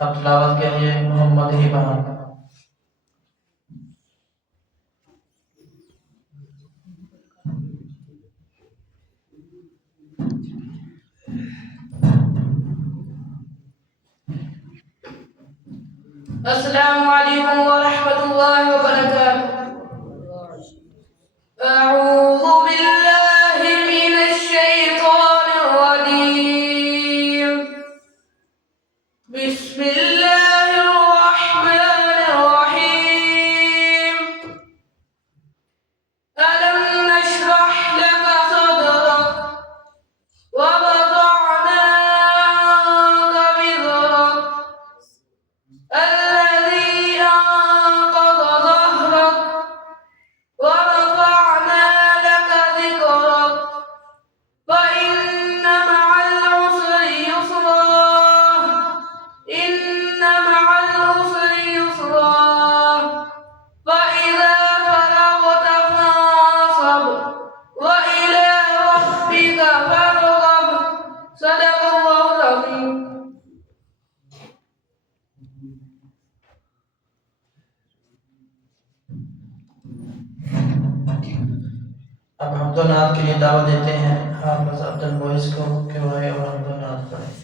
اب تلاوت کے لیے محمد ہبان. السلام علیکم ورحمۃ اللہ وبرکاتہ. اعوذ باللہ من الشیطان الرجیم. بسم اللہ الرحمن الرحیم. ألم نشرح لك صدرك ووضعنا عنك وزرك الذي أنقض ظهرك ورفعنا لك ذكرك فإن مع العسر يسرا إن مع العسر يسرا فإذا فرغت فانصب وإلى ربك فارغب. صدق الله العظيم. اب حمد و نعت کے لیے دعوت دیتے ہیں حافظ عبد المعز کو کہ وہ آئے اور حمد و نعت پڑھیں.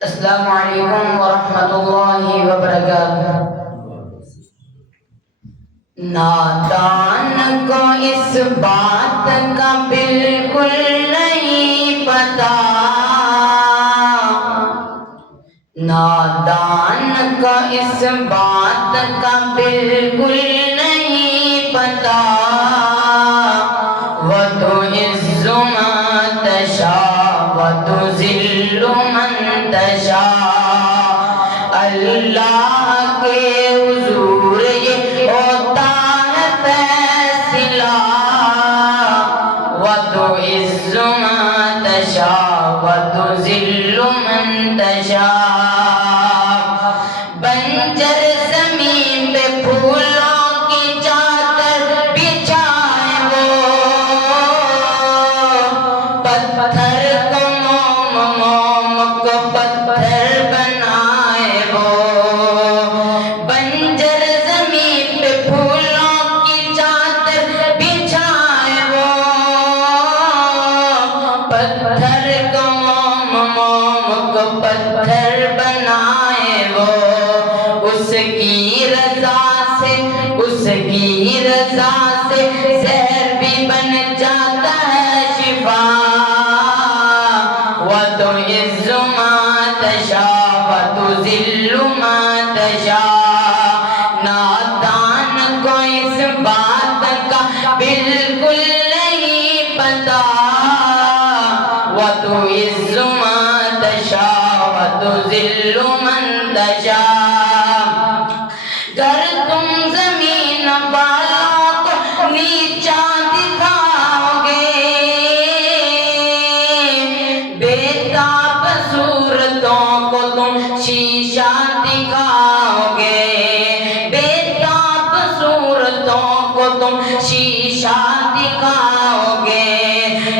السلام علیکم ورحمۃ اللہ وبرکاتہ. نادان کو اس بات کا بالکل نہیں پتا، نادان کو اس بات کا بالکل نہیں پتا. وتعز من تشاء وتذل من تشاء. اللہ کے حضور یہ ہوتا ہے فیصلہ. وتعز من تشاء وتذل من تشاء. بنجر زمین پہ پھولوں کی چادر بچھائے وہ، پتھر کو موم کو پتھر بنائے وہ. بنجر زمین پہ پھولوں کی چادر بچھائے وہ، پتھر کو موم کو پتھر بنائے وہ. اس کی رضا سے زہر بھی بن جاتا ہے شفا. وتعز من تشاء وتذل من تشاء. نادان کو اس بات کا بالکل نہیں پتا. وتعز من تشاء وتذل من تشاء. گر تم زمین والوں کو نیچا دکھاؤ گے، بےتاب صورتوں کو تم شیشہ دکھاؤ گے، بےتاب صورتوں کو تم شیشہ دکھاؤ گے.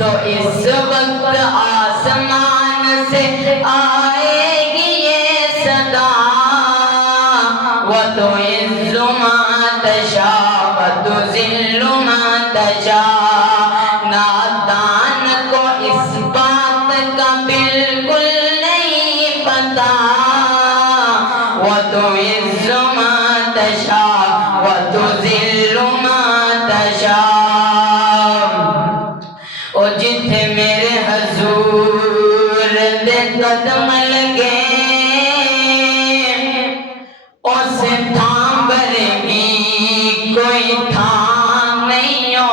تو اس وقت آسمان سے آئے گی یہ صدا. وتعز من تشاء وتذل من تشاء. نادان کو اس بات کا بالکل نہیں پتا. وتعز من تشاء وتذل من تشاء. او جتھے میرے حضور دے قدم لگے اسے تھام بھرے گی کوئی تھام نہیں ہو.